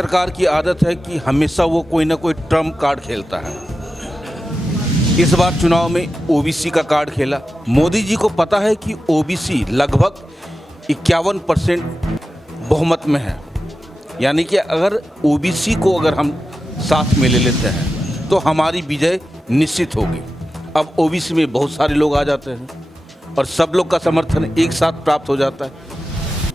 सरकार की आदत है कि हमेशा वो कोई ना कोई ट्रम्प कार्ड खेलता है। इस बार चुनाव में ओबीसी का कार्ड खेला। मोदी जी को पता है कि ओबीसी लगभग 51% बहुमत में है, यानी कि अगर ओबीसी को अगर हम साथ में ले लेते हैं तो हमारी विजय निश्चित होगी। अब ओबीसी में बहुत सारे लोग आ जाते हैं और सब लोग का समर्थन एक साथ प्राप्त हो जाता है।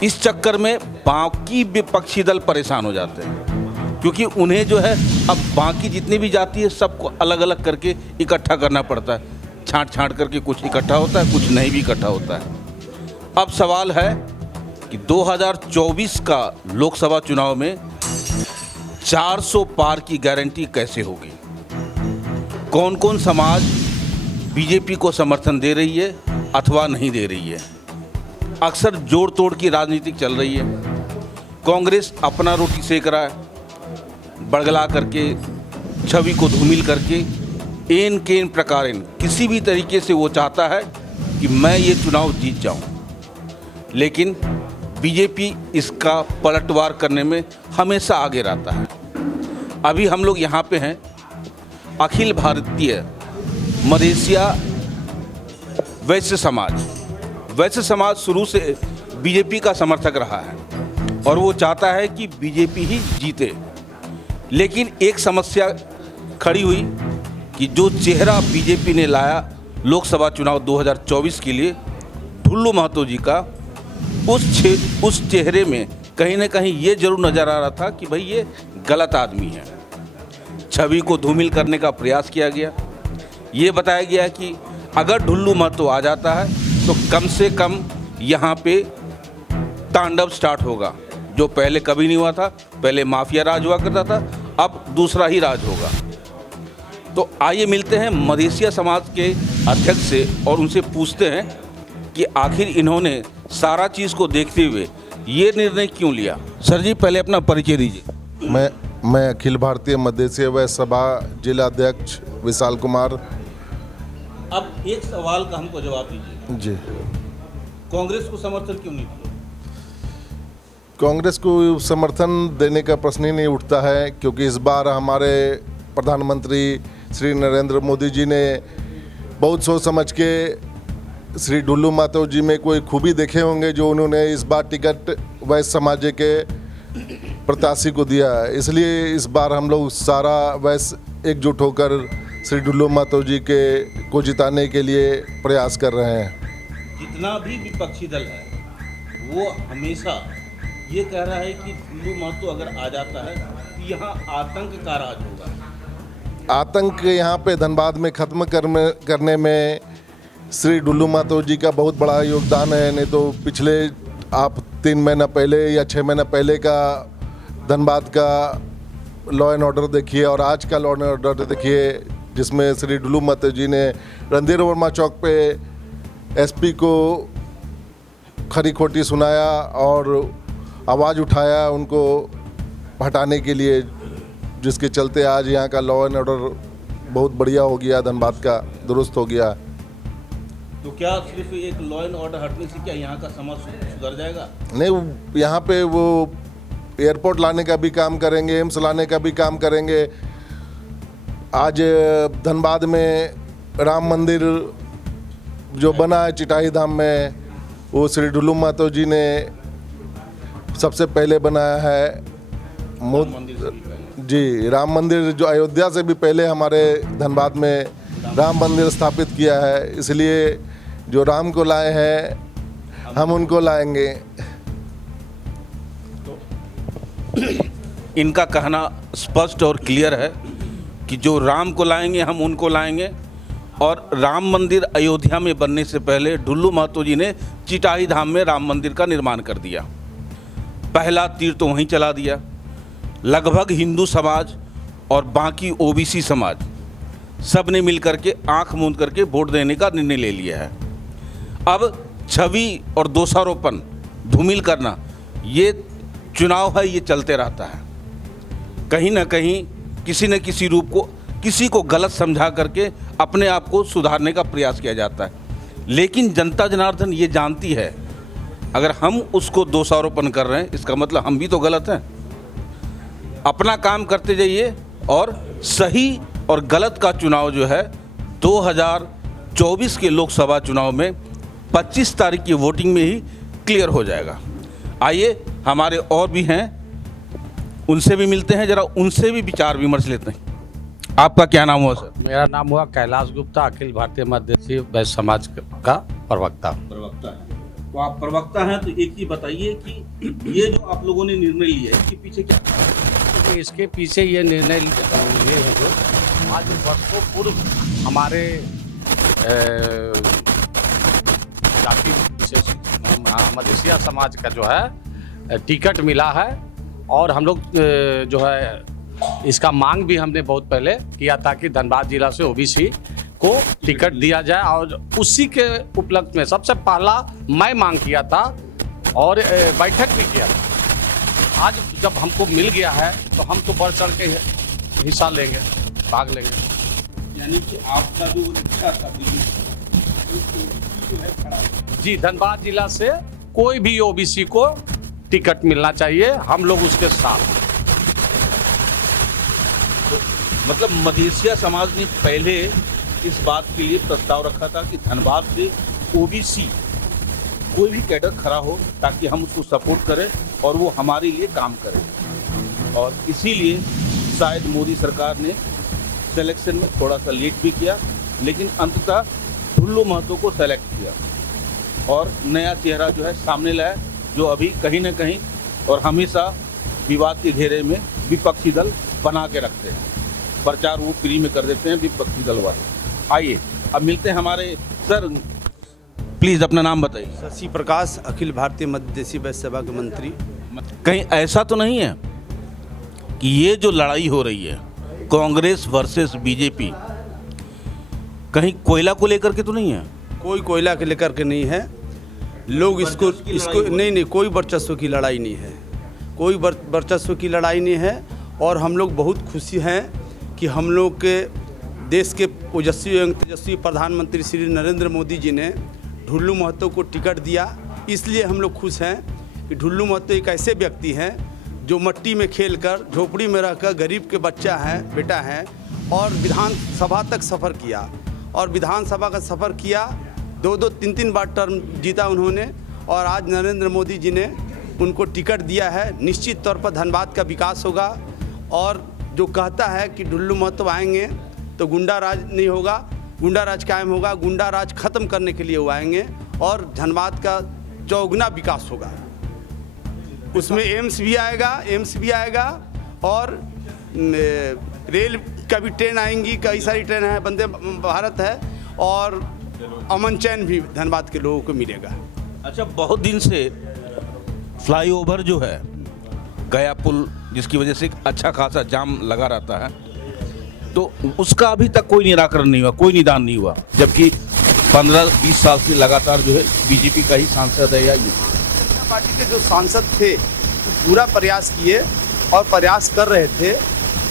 इस चक्कर में बाकी विपक्षी दल परेशान हो जाते हैं, क्योंकि उन्हें जो है अब बाकी जितनी भी जाति है सबको अलग अलग करके इकट्ठा करना पड़ता है। छांट छांट करके कुछ इकट्ठा होता है, कुछ नहीं भी इकट्ठा होता है। अब सवाल है कि 2024 का लोकसभा चुनाव में 400 पार की गारंटी कैसे होगी? कौन कौन समाज बीजेपी को समर्थन दे रही है अथवा नहीं दे रही है? अक्सर जोड़ तोड़ की राजनीति चल रही है। कांग्रेस अपना रोटी सेक रहा है, बड़गला करके, छवि को धूमिल करके, एन केन प्रकारेण किसी भी तरीके से वो चाहता है कि मैं ये चुनाव जीत जाऊं। लेकिन बीजेपी इसका पलटवार करने में हमेशा आगे रहता है। अभी हम लोग यहाँ पे हैं अखिल भारतीय मदेशिया वैश्य समाज। वैश्य समाज शुरू से बीजेपी का समर्थक रहा है और वो चाहता है कि बीजेपी ही जीते। लेकिन एक समस्या खड़ी हुई कि जो चेहरा बीजेपी ने लाया लोकसभा चुनाव 2024 के लिए, ढुल्लू महतो जी का, उस चेहरे में कहीं ना कहीं ये जरूर नज़र आ रहा था कि भाई ये गलत आदमी है। छवि को धूमिल करने का प्रयास किया गया। ये बताया गया कि अगर ढुल्लू महतो आ जाता है तो कम से कम यहाँ पे तांडव स्टार्ट होगा, जो पहले कभी नहीं हुआ था। पहले माफिया राज हुआ करता था, अब दूसरा ही राज होगा। तो आइए मिलते हैं मदेशिया समाज के अध्यक्ष से और उनसे पूछते हैं कि आखिर इन्होंने सारा चीज़ को देखते हुए ये निर्णय क्यों लिया। सर जी, पहले अपना परिचय दीजिए। मैं अखिल भारतीय मदेशिया वैश्य सभा जिला अध्यक्ष विशाल कुमार। अब एक सवाल का हमको जवाब दीजिए जी, कांग्रेस को समर्थन क्यों नहीं दिया? कांग्रेस को समर्थन देने का प्रश्न ही नहीं उठता है, क्योंकि इस बार हमारे प्रधानमंत्री श्री नरेंद्र मोदी जी ने बहुत सोच समझ के श्री ढुल्लू महतो जी में कोई खूबी देखे होंगे, जो उन्होंने इस बार टिकट वैश्य समाज के प्रत्याशी को दिया है। इसलिए इस बार हम लोग सारा वैश्य एकजुट होकर श्री ढुल्लू महतो जी को जिताने के लिए प्रयास कर रहे हैं। जितना भी विपक्षी दल है वो हमेशा ये कह रहा है कि ढुल्लू महतो अगर आ जाता है तो यहाँ आतंक का राज होगा। आतंक यहाँ पे धनबाद में ख़त्म करने में श्री ढुल्लू महतो जी का बहुत बड़ा योगदान है। नहीं तो पिछले आप 3 महीना पहले या 6 महीना पहले का धनबाद का लॉ एंड ऑर्डर देखिए और आज का लॉ एंड ऑर्डर देखिए, जिसमें श्री ढुल्लू महतो जी ने रणधीर वर्मा चौक पे एसपी को खरी खोटी सुनाया और आवाज़ उठाया उनको हटाने के लिए, जिसके चलते आज यहाँ का लॉ एंड ऑर्डर बहुत बढ़िया हो गया, धनबाद का दुरुस्त हो गया। तो क्या सिर्फ एक लॉ एंड ऑर्डर हटने से क्या यहाँ का समाज सुधर जाएगा? नहीं, यहाँ पे वो एयरपोर्ट लाने का भी काम करेंगे, एम्स लाने का भी काम करेंगे। आज धनबाद में राम मंदिर जो बना है चिटाई धाम में, वो श्री ढुल्लू महतो जी ने सबसे पहले बनाया है। जी, राम मंदिर जो अयोध्या से भी पहले हमारे धनबाद में राम मंदिर स्थापित किया है। इसलिए जो राम को लाए हैं हम उनको लाएंगे। इनका कहना स्पष्ट और क्लियर है कि जो राम को लाएंगे हम उनको लाएंगे। और राम मंदिर अयोध्या में बनने से पहले ढुल्लू महतो जी ने चिटाई धाम में राम मंदिर का निर्माण कर दिया। पहला तीर तो वहीं चला दिया। लगभग हिंदू समाज और बाकी ओबीसी समाज सब ने मिल करके आंख मूंद करके वोट देने का निर्णय ले लिया है। अब छवि और दोषारोपण धूमिल करना ये चुनाव है, ये चलते रहता है। कहीं ना कहीं किसी न किसी रूप को किसी को गलत समझा करके अपने आप को सुधारने का प्रयास किया जाता है। लेकिन जनता जनार्दन ये जानती है, अगर हम उसको दोषारोपण कर रहे हैं इसका मतलब हम भी तो गलत हैं। अपना काम करते जाइए और सही और गलत का चुनाव जो है 2024 के लोकसभा चुनाव में 25 तारीख की वोटिंग में ही क्लियर हो जाएगा। आइए हमारे और भी हैं, उनसे भी मिलते हैं, जरा उनसे भी विचार विमर्श लेते हैं। आपका क्या नाम हुआ सर? मेरा नाम हुआ कैलाश गुप्ता, अखिल भारतीय मध्यदेशीय वैश्य समाज का प्रवक्ता। प्रवक्ता है, तो आप प्रवक्ता हैं, तो एक ही बताइए कि ये जो आप लोगों ने निर्णय लिया है इसके पीछे क्या था? तो इसके पीछे ये निर्णय ये है जो आज वर्षों पूर्व हमारे जाति विशेष मधेसिया समाज का जो है टिकट मिला है, और हम लोग जो है इसका मांग भी हमने बहुत पहले किया था कि धनबाद जिला से ओबीसी को टिकट दिया जाए, और उसी के उपलक्ष्य में सबसे पहला मैं मांग किया था और बैठक भी किया था। आज जब हमको मिल गया है तो हम तो बढ़ चढ़ के हिस्सा लेंगे, भाग लेंगे। यानी कि आपका जो इच्छा था जो है खड़ा जी, धनबाद जिला से कोई भी ओबीसी को टिकट मिलना चाहिए, हम लोग उसके साथ हैं। मतलब मधेसिया समाज ने पहले इस बात के लिए प्रस्ताव रखा था कि धनबाद से ओबीसी कोई भी कैडर खड़ा हो ताकि हम उसको सपोर्ट करें और वो हमारे लिए काम करे, और इसीलिए शायद मोदी सरकार ने सिलेक्शन में थोड़ा सा लेट भी किया, लेकिन अंततः ढुल्लू महतो को सेलेक्ट किया और नया चेहरा जो है सामने लाया, जो अभी कहीं ना कहीं और हमेशा विवाद के घेरे में विपक्षी दल बना के रखते हैं, प्रचार वो फ्री में कर देते हैं विपक्षी दल वाले। आइए अब मिलते हैं हमारे सर, प्लीज़ अपना नाम बताइए। शशि प्रकाश, अखिल भारतीय मध्यदेशीय वैश्य सभा के मंत्री। कहीं ऐसा तो नहीं है कि ये जो लड़ाई हो रही है कांग्रेस वर्सेस बीजेपी, कहीं कोयला को लेकर के तो नहीं है? कोई कोयला के लेकर के नहीं है, लोग इसको नहीं, कोई वर्चस्व की लड़ाई नहीं है, कोई वर्चस्व की लड़ाई नहीं है। और हम लोग बहुत खुशी हैं कि हम लोग के देश के ओजस्वी एवं तेजस्वी प्रधानमंत्री श्री नरेंद्र मोदी जी ने ढुल्लू महतो को टिकट दिया। इसलिए हम लोग खुश हैं कि ढुल्लू महतो एक ऐसे व्यक्ति हैं जो मट्टी में खेलकर, झोपड़ी में रहकर गरीब के बच्चा है, बेटा है, और विधानसभा तक सफ़र किया, और विधानसभा का सफ़र किया, 2-2, 3-3 बार टर्म जीता उन्होंने, और आज नरेंद्र मोदी जी ने उनको टिकट दिया है। निश्चित तौर पर धनबाद का विकास होगा, और जो कहता है कि ढुल्लू महतो आएंगे तो गुंडा राज नहीं होगा, गुंडा राज कायम होगा, गुंडा राज ख़त्म करने के लिए वो आएंगे, और धनबाद का चौगुना विकास होगा। उसमें एम्स भी आएगा, और रेल का भी ट्रेन आएंगी, कई सारी ट्रेन है, वंदे भारत है, और अमन चैन भी धनबाद के लोगों को मिलेगा। अच्छा, बहुत दिन से फ्लाईओवर जो है गया पुल, जिसकी वजह से अच्छा खासा जाम लगा रहता है, तो उसका अभी तक कोई निराकरण नहीं हुआ, कोई निदान नहीं हुआ, जबकि 15-20 साल से लगातार जो है बीजेपी का ही सांसद है। या जनता पार्टी के जो सांसद थे पूरा प्रयास किए और प्रयास कर रहे थे।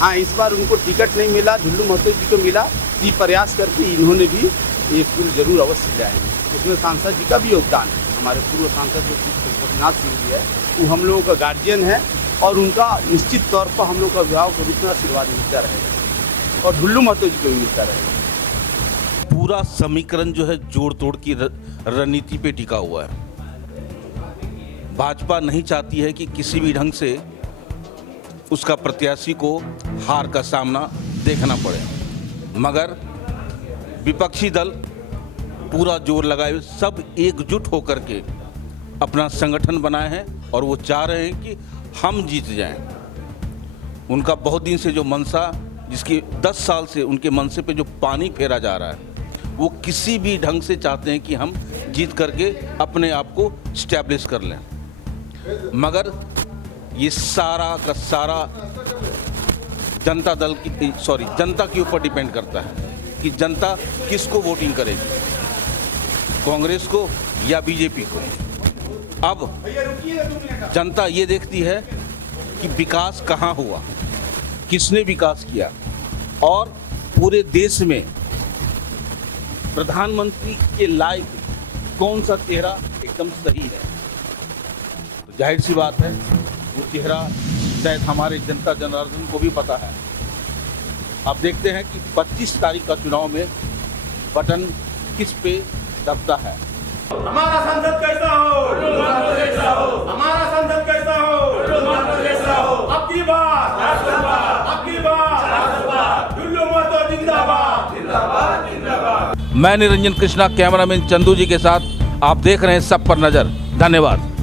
हाँ, इस बार उनको टिकट नहीं मिला, ढुल्लू महतो जी को मिला। ये प्रयास करके इन्होंने भी ये पुल जरूर अवश्य जाएंगे। उसमें सांसद जी का भी योगदान है। हमारे पूर्व सांसद जो पशुपतिनाथ सिंह जी है, वो हम लोगों का गार्जियन है, और उनका निश्चित तौर पर हम लोग का अभिभावक के रूप में आशीर्वाद मिलता रहेगा, और ढुल्लू महतो जी को भी मिलता रहेगा। पूरा समीकरण जो है जोड़ तोड़ की रणनीति पे टिका हुआ है। भाजपा नहीं चाहती है कि किसी भी ढंग से उसका प्रत्याशी को हार का सामना देखना पड़े, मगर विपक्षी दल पूरा जोर लगाए हुए सब एकजुट होकर के अपना संगठन बनाए हैं, और वो चाह रहे हैं कि हम जीत जाएं। उनका बहुत दिन से जो मनसा, जिसकी 10 साल से उनके मनसे पे जो पानी फेरा जा रहा है, वो किसी भी ढंग से चाहते हैं कि हम जीत करके अपने आप को स्टैब्लिश कर लें, मगर ये सारा का सारा जनता के ऊपर डिपेंड करता है कि जनता किसको वोटिंग करेगी, कांग्रेस को या बीजेपी को। अब जनता ये देखती है कि विकास कहाँ हुआ, किसने विकास किया, और पूरे देश में प्रधानमंत्री के लायक कौन सा चेहरा एकदम सही है। तो जाहिर सी बात है वो चेहरा शायद हमारे जनता जनार्दन को भी पता है। अब देखते हैं कि 25 तारीख का चुनाव में बटन किस पे दबता है। हमारा सांसद कैसा हो? हमारा सांसद कैसा हो? अब की बात डुल्लू महतो जिंदाबाद। मैं निरंजन कृष्णा, कैमरामैन चंदू जी के साथ आप देख रहे हैं सब पर नजर। धन्यवाद।